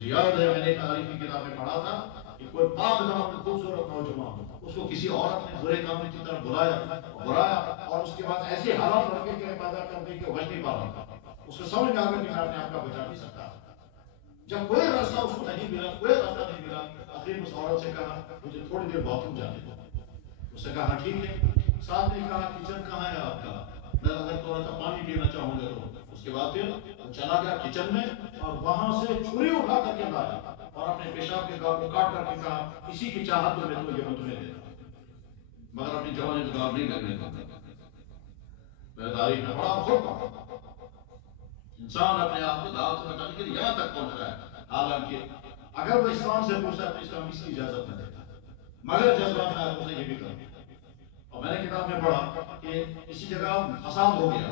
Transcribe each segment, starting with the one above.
याद है मैंने तारीख की किताब में पढ़ा था कि कोई पाक दामन खूबसूरत नौजवान उसको किसी औरत ने बुरे काम की तरफ बुलाया बुलाया और उसके बाद ऐसे हालात लड़के के पैदा कर दी कि बच नहीं पा रहा था। उसको समझ में आ गया कि मैं अपने आप का बचा नहीं सकता। जब कोई रास्ता उसको नहीं मिला, कोई रास्ता नहीं मिला, आखिर उस औरत से कहा मुझे थोड़ी देर बाथरूम जाने दो। उसने कहा ठीक है। साथ ने कहा किचन कहाँ है आपका, मैं अगर थोड़ा सा पानी पीना चाहूंगा तो। उसके बाद फिर वो चला गया किचन में और वहां से छुरी उठा करके लाया और अपने पेशाब के गाल को काट करके कहा इसी की चाहत में तो ये तुम्हें देता, मगर अपनी जवानी को गाल नहीं लगने देता। मैं तारीख में बड़ा खुद इंसान अपने आप को दाव से बचाने के लिए यहाँ तक पहुंच रहा है। हालांकि अगर वो इस्लाम से पूछता है तो इस्लाम इसकी इजाजत नहीं देता, मगर जज्बात में आपको ये भी कर। और मैंने किताब में पढ़ा कि इसी जगह फसाद हो गया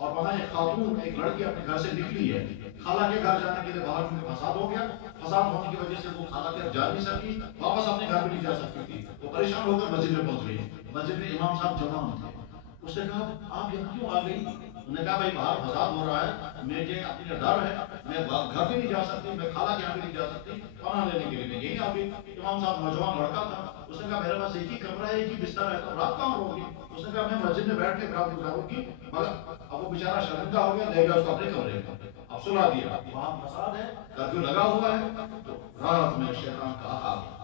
और वहां एक खातून एक लड़की अपने घर से निकली है, खाला के घर जाने के लिए बाहर में फसाद हो गया। फसाद होने की वजह से वो खाला के घर जा नहीं सकती, वापस अपने घर भी नहीं जा सकती थी। वो परेशान होकर मस्जिद में पहुंच गई। मस्जिद में इमाम साहब जवान थे। उसने कहा आप यहाँ क्यों आ गई? उन्होंने कहा भाई बाहर फसाद हो रहा है, मुझे अपनी डर है, मैं घर भी नहीं जा सकती, मैं खाला के यहाँ भी नहीं जा सकती, पनाह लेने के लिए मैं यही आ गई। इमाम साहब नौजवान लड़का था। उसने कहा मेरे पास एक ही कमरा है, एक ही बिस्तर है, तो रात कहाँ होगी? उसने कहा मैं मस्जिद में बैठ के रात गुजारूंगी। मगर अब वो बेचारा शर्मिंदा हो गया, ले गया उसको अपने कमरे में, अब सुला दिया। वहां फसाद है, कर्फ्यू लगा हुआ है, तो रात में शैतान का आ गया।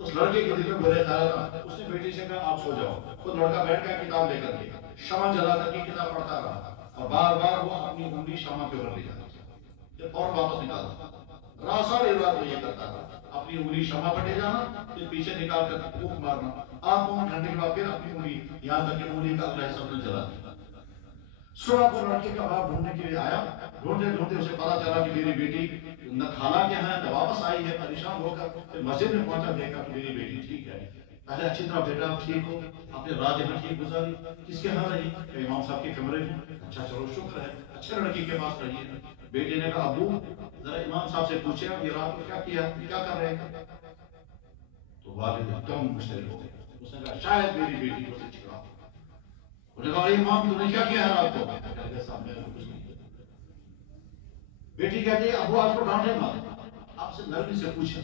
उस लड़के के दिल में बुरे ख्याल था। उसने बेटी से कहा आप सो जाओ। तो लड़का बैठ गया किताब लेकर के, शमा जला करके किताब पढ़ता रहा और बार बार वो अपनी उंगली शमा के ऊपर ले जाता और वापस निकालता। रात सारी रात वो ये करता था, अपनी उंगली शमा पर ले जाना, फिर पीछे निकाल कर फूंक मारना। आप 5 घंटे के बाद फिर अपनी उंगली यहाँ तक की उंगली का अगला हिस्सा में जला दिया। सुबह को लड़के का बाप ढूंढने के लिए आया। ढूंढते ढूंढते उसे पता चला कि मेरी बेटी न खाला के यहाँ तो वापस आई है। परेशान होकर फिर मस्जिद में पहुंचा, देखा तो मेरी बेटी ठीक है। पहले अच्छी तरह बेटा आप ठीक हो, अपने रात यहाँ ठीक गुजारी, किसके यहाँ रही? इमाम साहब के कमरे में। अच्छा चलो शुक्र है, अच्छे लड़की के पास रही है। बेटे ने कहा अबू जरा इमाम साहब से पूछे ये रात को क्या किया, क्या कर रहे हैं? तो वालिद एकदम गुस्से हो गए। उसने कहा शायद मेरी बेटी को से छिड़ा। उन्होंने कहा इमाम तुमने क्या किया है रात को? बेटी कहती है अबू आपको डांटे मत, आपसे नरमी से पूछे।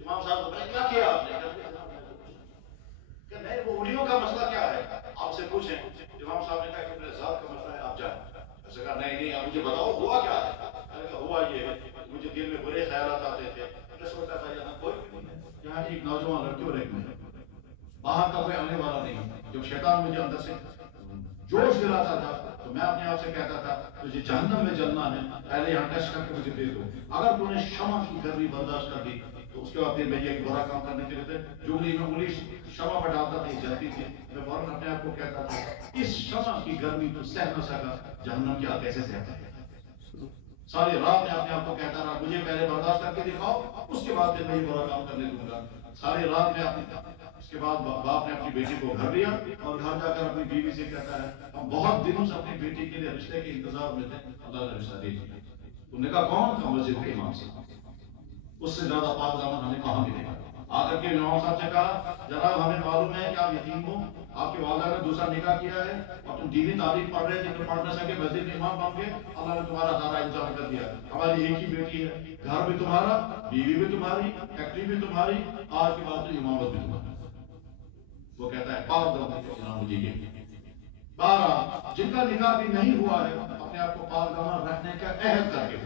इमाम साहब ने क्या किया आपने? नहीं वो उंगलियों का मसला क्या है आपसे पूछें। इमाम साहब ने कहा कि मेरे जात का मसला है, आप जाए। ऐसे कहा नहीं नहीं आप मुझे बताओ हुआ क्या है? मैंने कहा हुआ ये है, मुझे दिल में बुरे ख्यालात आते थे। मैं सोचता था यहाँ कोई भी नहीं है, यहाँ एक नौजवान लड़की और एक मैं, बाहर का कोई आने वाला नहीं। जब शैतान मुझे अंदर से जोश दिलाता था तो मैं अपने आप से कहता था तुझे जहन्नम में जलना है, पहले यहाँ टेस्ट करके मुझे दे दो। अगर तूने क्षमा की गर्मी बर्दाश्त कर दी तो उसके बाद फिर मैं ये बुरा काम करने के लिए थे। जो में उंगली क्षमा पर डालता था जलती थी। मैं फौरन अपने आप को कहता था इस क्षमा की गर्मी तो सह न सका, जहन्नम की आग कैसे सहता है? सारी रात में अपने आप को कहता रहा मुझे पहले बर्दाश्त करके दिखाओ, उसके बाद फिर मैं ये बुरा काम करने दूंगा। सारी रात में अपने उसके बाद बाप ने अपनी बेटी को घर लिया और घर जाकर अपनी बीवी से कहता है हम बहुत दिनों से अपनी बेटी के लिए रिश्ते के इंतजार में थे, अल्लाह ने रिश्ता दे दिया। तुमने कहा कौन? का मस्जिद के इमाम से, उससे ज्यादा पाक दामन हमें कहां मिलेगा? आकर के इमाम साहब से कहा जनाब हमें मालूम है कि आप यतीम हो, आपके वालिदा ने दूसरा निकाह किया है और तुम दीनी तालीम पढ़ रहे थे, तो पढ़ न सके, मस्जिद के इमाम बन गए, अल्लाह ने तुम्हारा सारा इंतजाम कर दिया। हमारी एक ही बेटी है, घर भी तुम्हारा, बीवी भी तुम्हारी, फैक्ट्री भी तुम्हारी, आज के बाद तो इमामत भी तुम्हारी। वो कहता है पाक दामन मुझे ये 12 जिनका निकाह भी नहीं हुआ है अपने आप को पाक दामन रखने का अहद करके